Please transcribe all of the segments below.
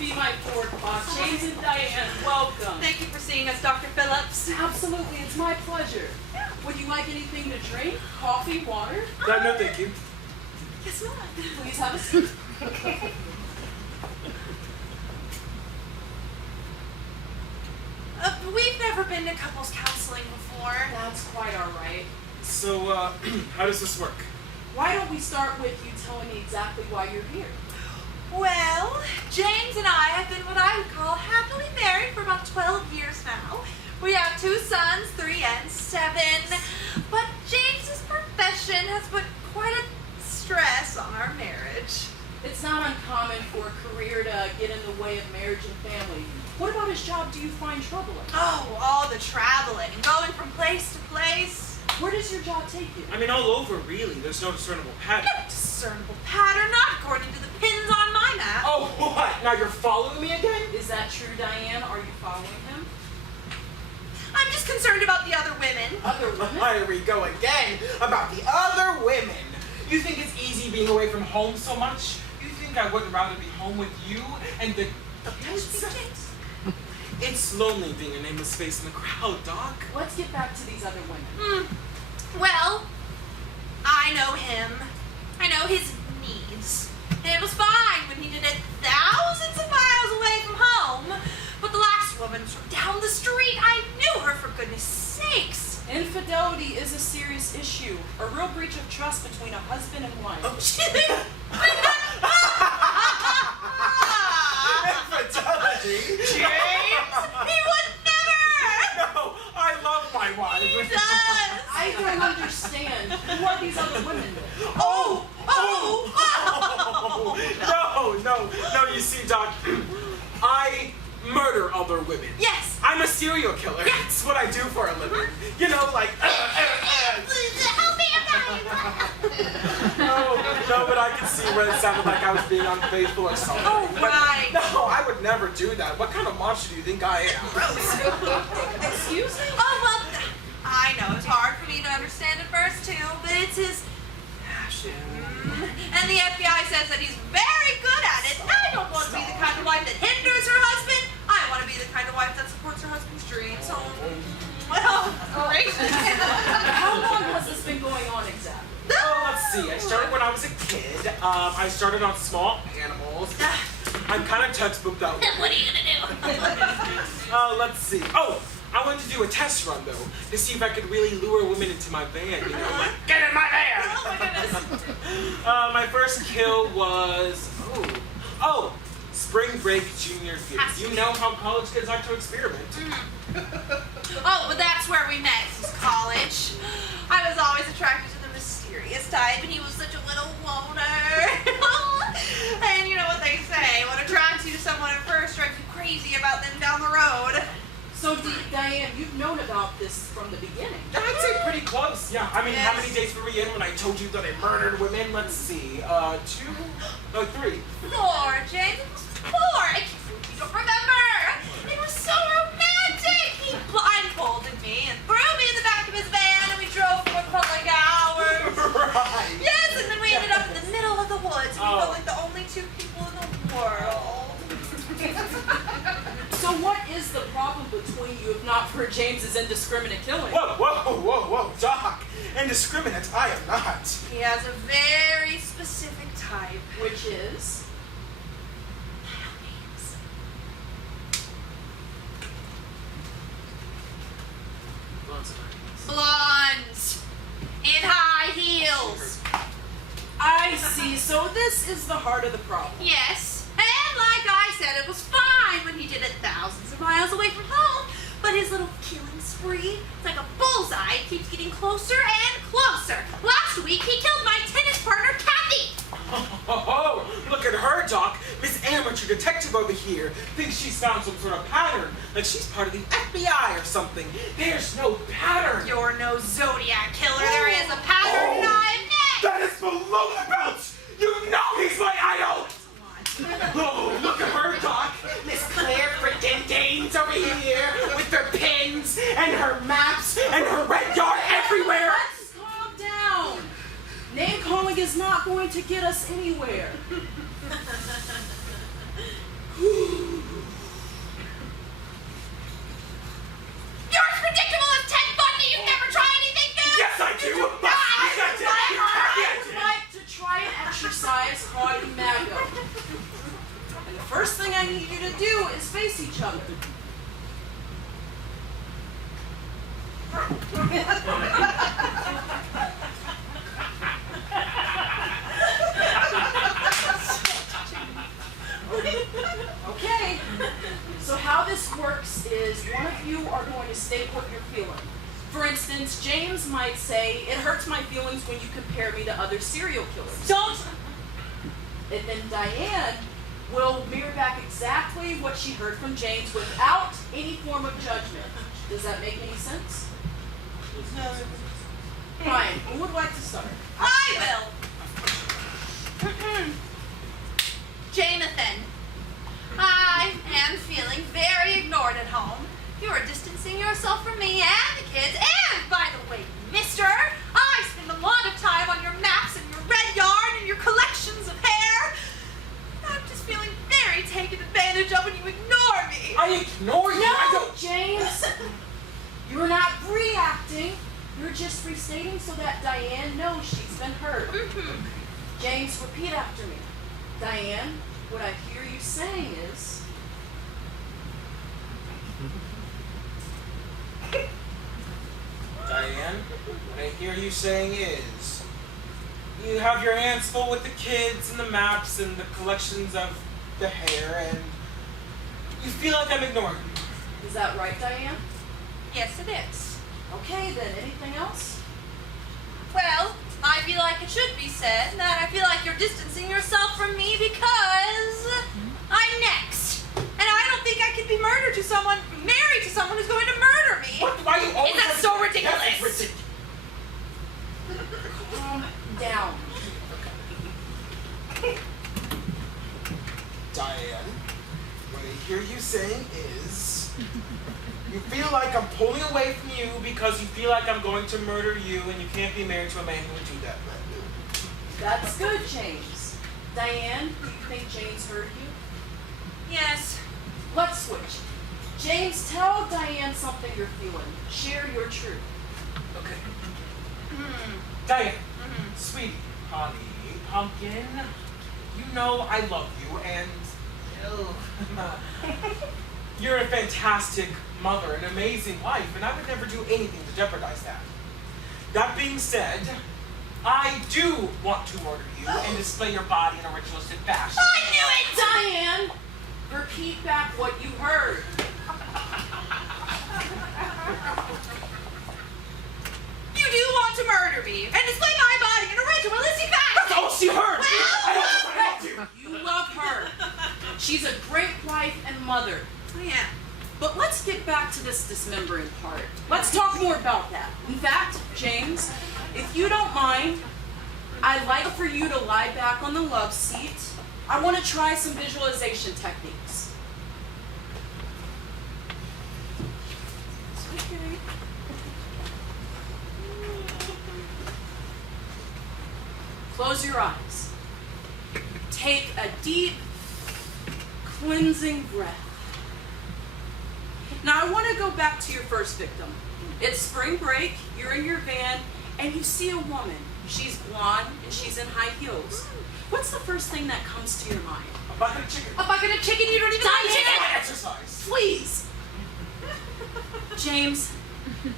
be my forward boss. James and Diane, welcome. Thank you for seeing us, Dr. Phillips. Absolutely, it's my pleasure. Would you like anything to drink? Coffee, water? No, thank you. Guess not. Please have a seat. We've never been to couples counseling before. That's quite all right. So, how does this work? Why don't we start with you telling me exactly why you're here? Well, James and I have been what I would call happily married for about 12 years now. We have 2 sons, 3 and 7. But James's profession has put quite a stress on our marriage. It's not uncommon for a career to get in the way of marriage and family. What about his job do you find troubling? Oh, all the traveling, going from place to place. Where does your job take you? I mean, all over, really. There's no discernible pattern. No discernible pattern, not according to the pins on my map. Oh, what? Now you're following me again? Is that true, Diane? Are you following him? I'm just concerned about the other women. Other women? Here we go again about the other women. You think it's easy being away from home so much? You think I wouldn't rather be home with you and the kids? It's lonely being a nameless face in the crowd, Doc. Let's get back to these other women. Well, I know him. I know his needs. And it was fine when he did it thousands of miles away from home. But the last woman from down the street, I knew her, for goodness sakes. Infidelity is a serious issue. A real breach of trust between a husband and wife. Oh, Infidelity? James, he would never! No, I love my wife. He does! I don't understand. Who are these other women? Oh! No, you see, Doc, I murder other women. Yes! I'm a serial killer. Yes. It's what I do for a living. You know, like, Help me, I'm dying! No, but I could see when it sounded like I was being unfaithful or something. Oh, right. But no, I would never do that. What kind of monster do you think I am? Excuse me? Oh, well, I know it's hard for me to understand at first, too, but it's his passion. And the FBI says that he's very good at it. I don't want to be the kind of wife that hinders her husband. I want to be the kind of wife that supports her husband's dreams. So, well, great. How long has this been going on exactly? Oh, let's see. I started when I was a kid. I started on small animals. I'm kind of textbook though. What are you going to do? Let's see. Oh, I wanted to do a test run though, to see if I could really lure women into my van, you know, like, get in my van! Oh my goodness. My first kill was, spring break junior year. You know how college kids like to experiment. Oh, but that's where we met, was college. I was always attracted to the mysterious type, and he was such a little loner. And you know what they say, what attracts you to someone at first drives you crazy about them down the road. So, Diane, you've known about this from the beginning. I'd say pretty close, yeah. I mean, Yes. how many days were we in when I told you that I murdered women? Let's see, 3. 4, James. It was 4. I can't believe you don't remember. It was so romantic. He blindfolded me and threw me in the back of his van, and we drove for what felt like hours. Right. Yes, and then we ended up in the middle of the woods, and we Oh. felt like the only 2 people in the world. So what is the problem between you if not for James's indiscriminate killing? Whoa, Doc. Indiscriminate, I am not. He has a very specific type. Which is? Blondes. In high heels. I see. So this is the heart of the problem. Yes. And like I said, it was fine when he did it thousands of miles away from home. But his little killing spree, it's like a bullseye. It keeps getting closer and closer. Last week, he killed my tennis partner, Kathy. Oh, look at her, Doc. Miss Amateur Detective over here thinks she's found some sort of pattern, like she's part of the FBI or something. There's no pattern. You're no Zodiac killer. There is a pattern, and I am next. That is below the belt. You know he's my idol. Oh, look at her, Doc. Miss Claire frickin' Danes over here with her pins and her maps and her red yard everywhere. Let's calm down. Name calling is not going to get us anywhere. You're as predictable as Ted Bundy. You never try anything new. Yes, I do. I would like to try and exercise quasi-mago. And the first thing I need you to do is face each other. Okay, so how this works is one of you are going to state what you're feeling. For instance, James might say, it hurts my feelings when you compare me to other serial killers. Don't. And then Diane will mirror back exactly what she heard from James without any form of judgment. Does that make any sense? No. Fine. Who would like to start? I will. Jonathan, I am feeling very ignored at home. You are distancing yourself from me and the kids. And, by the way, mister, I spend a lot of time on your maps and your red yarn and your collections of hair. I'm just feeling very taken advantage of when you ignore me. I ignore you. I No, don't. James! You're not reacting. You're just restating so that Diane knows she's been hurt. James, repeat after me. Diane, what I hear you saying is... Diane, what I hear you saying is, you have your hands full with the kids and the maps and the collections of the hair, and you feel like I'm ignoring you. Is that right, Diane? Yes, it is. Okay, then. Anything else? Well, I feel like it should be said that I feel like you're distancing yourself from me because I'm next. And I don't think I could be married to someone who's going to murder me. What? Why are you always... Is that so ridiculous? That's ridiculous. Calm down. Diane, what I hear you saying is, you feel like I'm pulling away from you because you feel like I'm going to murder you and you can't be married to a man who would do that. That's good, James. Diane, do you think James heard you? Yes. Let's switch. James, tell Diane something you're feeling. Share your truth. Okay. Diane, sweetie, honey, pumpkin, you know I love you and you're a fantastic mother, an amazing wife, and I would never do anything to jeopardize that. That being said, I do want to murder you and display your body in a ritualistic fashion. I knew it! Diane, repeat back what you heard. You do want to murder me and display my body in a ritualistic fashion. That's all she heard! Well, I love you! You love her. She's a great wife and mother. Yeah. But let's get back to this dismembering part. Let's talk more about that. In fact, James, if you don't mind, I'd like for you to lie back on the love seat. I want to try some visualization techniques. Okay. Close your eyes. Take a deep, cleansing breath. Now I want to go back to your first victim. It's spring break, you're in your van, and you see a woman. She's blonde and she's in high heels. What's the first thing that comes to your mind? A bucket of chicken. A bucket of chicken? You don't even like chicken? I exercise. Please! James,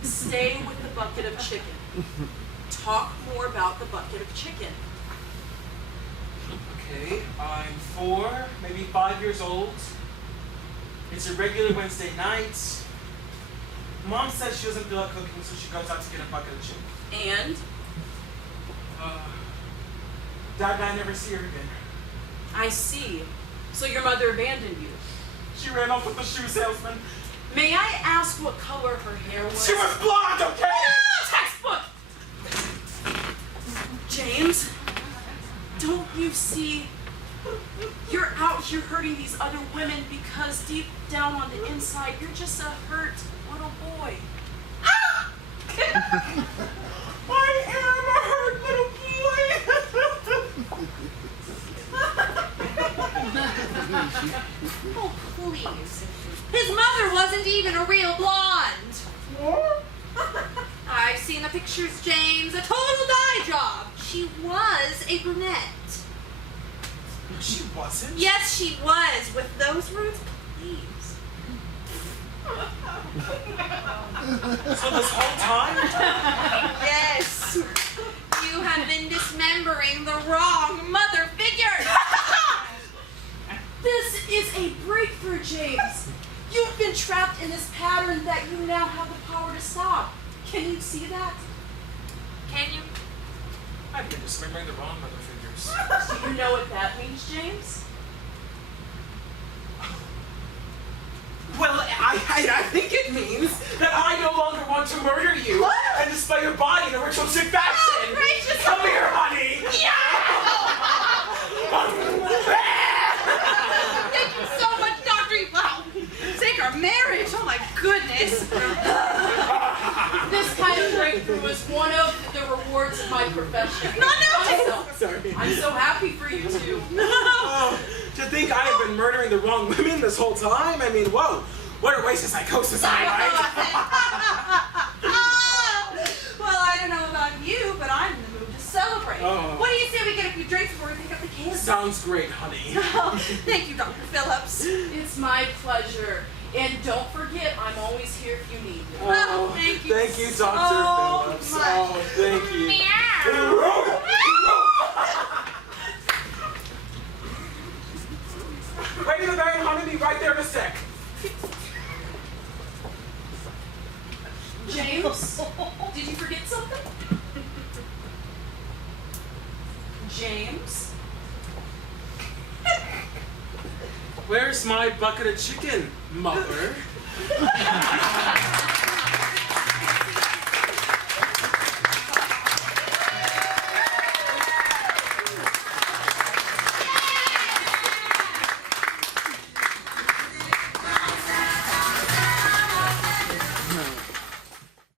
stay with the bucket of chicken. Talk more about the bucket of chicken. Okay, I'm 4, maybe 5 years old. It's a regular Wednesday night. Mom says she doesn't feel like cooking, so she goes out to get a bucket of chicken. And Dad and I never see her again. I see. So your mother abandoned you. She ran off with the shoe salesman. May I ask what color her hair was? She was blonde, okay? Textbook! James, don't you see? You're out here hurting these other women because deep down on the inside, you're just a hurt little boy. I am a hurt little boy. Oh, please. His mother wasn't even a real blonde. I've seen the pictures, James. A total dye job. She was a brunette. She wasn't? Yes, she was. With those roots, please. So this whole time? Yes. You have been dismembering the wrong mother figure. This is a breakthrough, James. You've been trapped in this pattern that you now have the power to stop. Can you see that? Can you? I've been dismembering the wrong mother figures. Do you know what that means, James? Well, I think it means that I no longer want to murder you and display your body in a ritualistic fashion. Oh, gracious. Come here, honey. Thank you so much, Dr. Wow. Sake our marriage. Oh, my goodness. This kind of breakthrough is one of the rewards of my profession. No. Sorry. I'm so happy for you two. Oh, to think I have been murdering the wrong women this whole time? I mean, whoa. What a waste of psychosis I am, right? Well, I don't know about you, but I'm in the mood to celebrate. Oh. What do you say we get a few drinks before we pick up the kids? Sounds great, honey. Oh, thank you, Dr. Phillips. It's my pleasure. And don't forget, I'm always here if you need me. Oh, thank you Thank you, so Dr. Phillips. much. Oh, thank you. Meow. Wait in the van, honey. Be right there in a sec. James, did you forget something? James? Where's my bucket of chicken, mother?